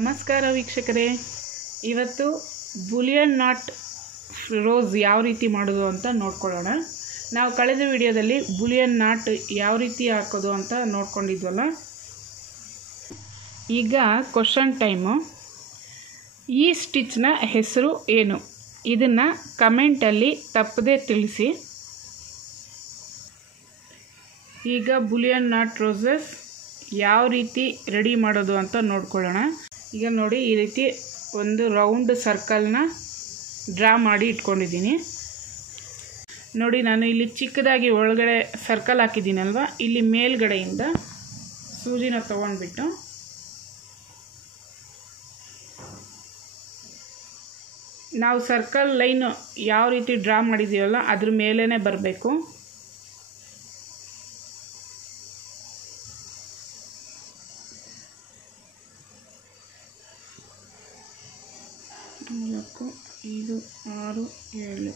ನಮಸ್ಕಾರ ವೀಕ್ಷಕರೇ, ಇವತ್ತು ಬುಲಿಯನ್ ನಾಟ್ ರೋಸ್ ಯಾವ ರೀತಿ ಮಾಡೋದು ಅಂತ ನೋಡ್ಕೊಳ್ಳೋಣ. ನಾವು ಕಳೆದ ವಿಡಿಯೋದಲ್ಲಿ ಬುಲಿಯನ್ ನಾಟ್ ಯಾವ ರೀತಿ ಹಾಕೋದು ಅಂತ ನೋಡ್ಕೊಂಡಿದ್ವಲ್ಲ. ಈಗ ಕ್ವಶನ್ ಟೈಮು. ಈ ಸ್ಟಿಚ್ನ ಹೆಸರು ಏನು? ಇದನ್ನು ಕಮೆಂಟಲ್ಲಿ ತಪ್ಪದೇ ತಿಳಿಸಿ. ಈಗ ಬುಲಿಯನ್ ನಾಟ್ ರೋಸಸ್ ಯಾವ ರೀತಿ ರೆಡಿ ಮಾಡೋದು ಅಂತ ನೋಡ್ಕೊಳ್ಳೋಣ. ಈಗ ನೋಡಿ, ಈ ರೀತಿ ಒಂದು ರೌಂಡ್ ಸರ್ಕಲ್ನ ಡ್ರಾ ಮಾಡಿ ಇಟ್ಕೊಂಡಿದ್ದೀನಿ. ನೋಡಿ, ನಾನು ಇಲ್ಲಿ ಚಿಕ್ಕದಾಗಿ ಒಳಗಡೆ ಸರ್ಕಲ್ ಹಾಕಿದ್ದೀನಲ್ವ, ಇಲ್ಲಿ ಮೇಲ್ಗಡೆಯಿಂದ ಸೂಜಿನ ತೊಗೊಂಡ್ಬಿಟ್ಟು ನಾವು ಸರ್ಕಲ್ ಲೈನು ಯಾವ ರೀತಿ ಡ್ರಾ ಮಾಡಿದ್ದೀವಲ್ಲ ಅದ್ರ ಮೇಲೇ ಬರಬೇಕು. ನಾಲ್ಕು, 5, 6, 7, 8, 9.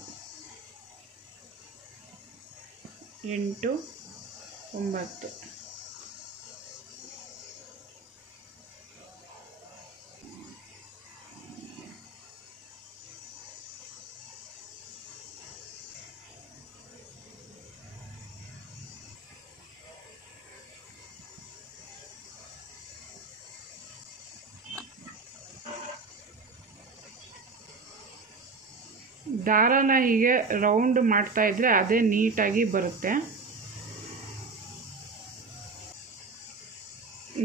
ದಾರನ ಹೀಗೆ ರೌಂಡ್ ಮಾಡ್ತಾ ಇದ್ರೆ ಅದೇ ನೀಟಾಗಿ ಬರುತ್ತೆ.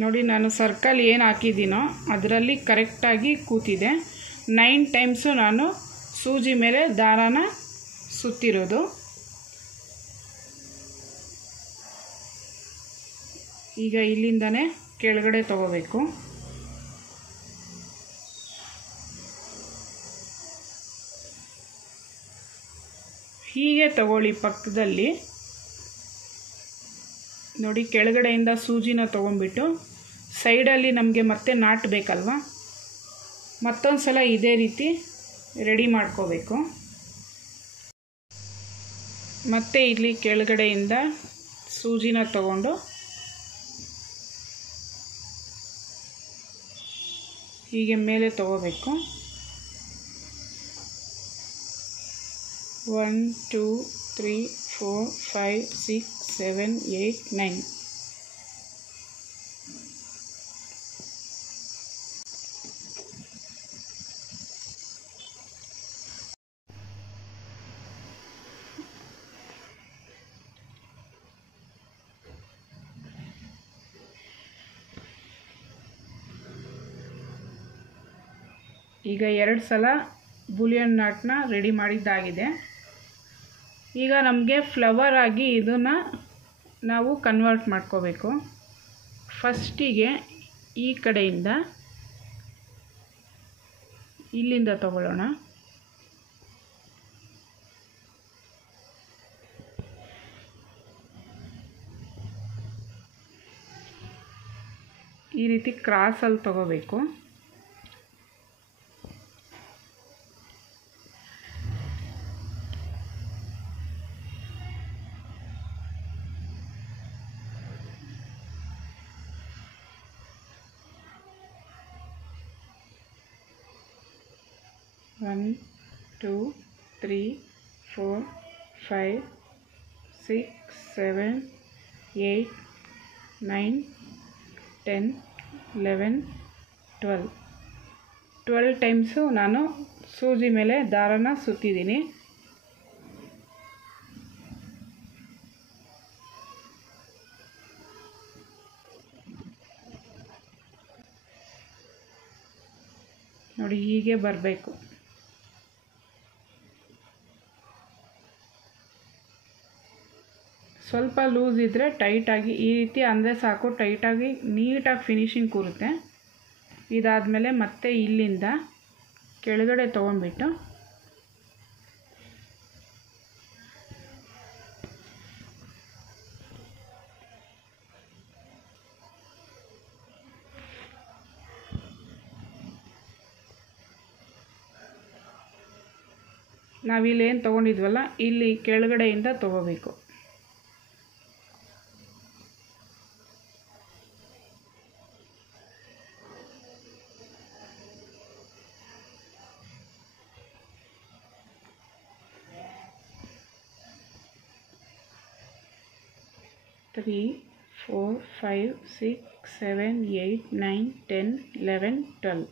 ನೋಡಿ, ನಾನು ಸರ್ಕಲ್ ಏನು ಹಾಕಿದ್ದೀನೋ ಅದರಲ್ಲಿ ಕರೆಕ್ಟಾಗಿ ಕೂತಿದೆ. 9 ಟೈಮ್ಸು ನಾನು ಸೂಜಿ ಮೇಲೆ ದಾರನ ಸುತ್ತಿರೋದು. ಈಗ ಇಲ್ಲಿಂದನೇ ಕೆಳಗಡೆ ತಗೋಬೇಕು. ಹೀಗೆ ತಗೊಳ್ಳಿ. ಪಕ್ಕದಲ್ಲಿ ನೋಡಿ, ಕೆಳಗಡೆಯಿಂದ ಸೂಜಿನ ತೊಗೊಂಡ್ಬಿಟ್ಟು ಸೈಡಲ್ಲಿ ನಮಗೆ ಮತ್ತೆ ನಾಟಬೇಕಲ್ವ, ಮತ್ತೊಂದು ಸಲ ಇದೇ ರೀತಿ ರೆಡಿ ಮಾಡ್ಕೋಬೇಕು. ಮತ್ತೆ ಇಲ್ಲಿ ಕೆಳಗಡೆಯಿಂದ ಸೂಜಿನ ತಗೊಂಡು ಹೀಗೆ ಮೇಲೆ ತಗೋಬೇಕು. 1, 2, 3, 4, 5, 6, 7, 8, 9. ಈಗ 2 ಸಲ ಬುಲಿಯನ್ ನಾಟ್ನ ರೆಡಿ ಮಾಡಿದ್ದಾಗಿದೆ. ಈಗ ನಮಗೆ ಫ್ಲವರ್ ಆಗಿ ಇದನ್ನು ನಾವು ಕನ್ವರ್ಟ್ ಮಾಡ್ಕೋಬೇಕು. ಫಸ್ಟಿಗೆ ಈ ಕಡೆಯಿಂದ ಇಲ್ಲಿಂದ ತಗೊಳ್ಳೋಣ. ಈ ರೀತಿ ಕ್ರಾಸಲ್ಲಿ ತಗೋಬೇಕು. One, 2, 3, 4, 5, 6, 7, 8, 9, 10, 11, 12. 12 ಟೈಮ್ಸು ನಾನು ಸೂಜಿ ಮೇಲೆ ದಾರನ ಸುತ್ತಿದ್ದೀನಿ. ನೋಡಿ, ಹೀಗೆ ಬರಬೇಕು. ಸ್ವಲ್ಪ ಲೂಸ್ ಇದ್ದರೆ ಟೈಟಾಗಿ ಈ ರೀತಿ ಅಂದರೆ ಸಾಕು, ಟೈಟಾಗಿ ನೀಟಾಗಿ ಫಿನಿಶಿಂಗ್ ಕೂರುತ್ತೆ. ಇದಾದಮೇಲೆ ಮತ್ತೆ ಇಲ್ಲಿಂದ ಕೆಳಗಡೆ ತೊಗೊಂಡ್ಬಿಟ್ಟು ನಾವಿಲ್ಲೇನು ತೊಗೊಂಡಿದ್ವಲ್ಲ ಇಲ್ಲಿ ಕೆಳಗಡೆಯಿಂದ ತೊಗೋಬೇಕು. 3 4 5 6 7 8 9 10 11 12.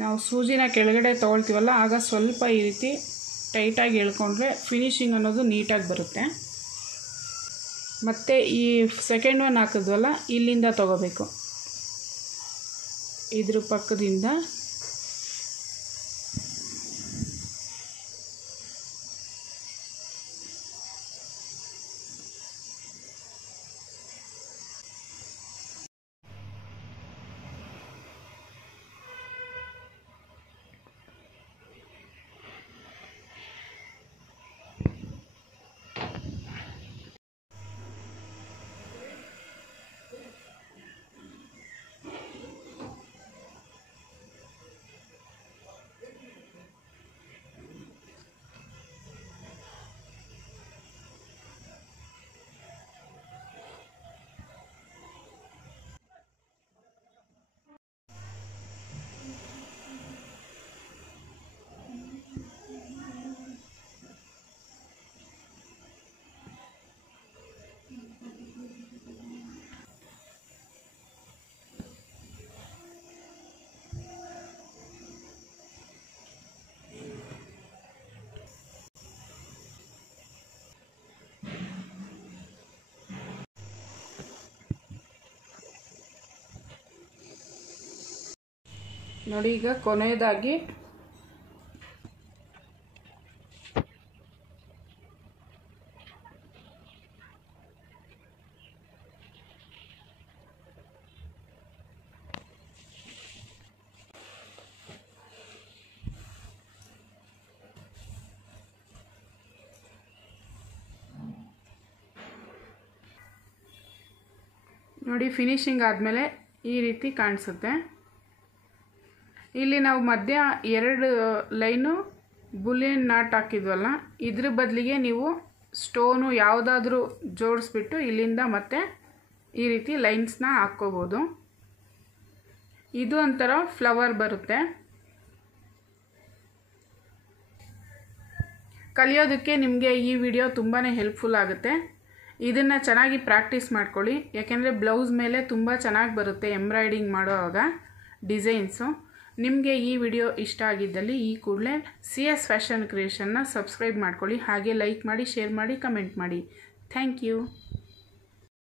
ನಾವು ಸೂಜಿನ ಕೆಳಗಡೆ ತೊಗೊಳ್ತೀವಲ್ಲ ಆಗ ಸ್ವಲ್ಪ ಈ ರೀತಿ ಟೈಟಾಗಿ ಎಳ್ಕೊಂಡ್ರೆ ಫಿನಿಶಿಂಗ್ ಅನ್ನೋದು ನೀಟಾಗಿ ಬರುತ್ತೆ. ಮತ್ತು ಈ ಸೆಕೆಂಡ್ ಒನ್ ಹಾಕಿದ್ವಲ್ಲ ಇಲ್ಲಿಂದ ತೊಗೋಬೇಕು, ಇದ್ರ ಪಕ್ಕದಿಂದ ನೋಡಿ. ಈಗ ಕೊನೆಯದಾಗಿ ನೋಡಿ ಫಿನಿಶಿಂಗ್ ಆದಮೇಲೆ ಈ ರೀತಿ ಕಾಣಿಸುತ್ತೆ. ಇಲ್ಲಿ ನಾವು ಮಧ್ಯ 2 ಲೈನು ಬುಲಿಯನ್ ನಾಟ್ ಹಾಕಿದ್ವಲ್ಲ, ಇದ್ರ ಬದಲಿಗೆ ನೀವು ಸ್ಟೋನು ಯಾವುದಾದ್ರೂ ಜೋಡಿಸ್ಬಿಟ್ಟು ಇಲ್ಲಿಂದ ಮತ್ತೆ ಈ ರೀತಿ ಲೈನ್ಸ್ನ ಹಾಕ್ಕೋಬೋದು. ಇದು ಒಂಥರ ಫ್ಲವರ್ ಬರುತ್ತೆ. ಕಲಿಯೋದಕ್ಕೆ ನಿಮಗೆ ಈ ವಿಡಿಯೋ ತುಂಬಾ ಹೆಲ್ಪ್ಫುಲ್ ಆಗುತ್ತೆ. ಇದನ್ನು ಚೆನ್ನಾಗಿ ಪ್ರಾಕ್ಟೀಸ್ ಮಾಡ್ಕೊಳ್ಳಿ, ಯಾಕೆಂದರೆ ಬ್ಲೌಸ್ ಮೇಲೆ ತುಂಬ ಚೆನ್ನಾಗಿ ಬರುತ್ತೆ ಎಂಬ್ರಾಯ್ಡಿಂಗ್ ಮಾಡುವಾಗ ಡಿಸೈನ್ಸು. ನಿಮಗೆ ಈ ವಿಡಿಯೋ ಇಷ್ಟ ಆಗಿದ್ದಲ್ಲಿ ಈ ಕೂಡಲೇ CS ಫ್ಯಾಷನ್ ಕ್ರಿಯೇಷನ್ನ ಸಬ್ಸ್ಕ್ರೈಬ್ ಮಾಡ್ಕೊಳ್ಳಿ, ಹಾಗೆ ಲೈಕ್ ಮಾಡಿ, ಶೇರ್ ಮಾಡಿ, ಕಮೆಂಟ್ ಮಾಡಿ. Thank you.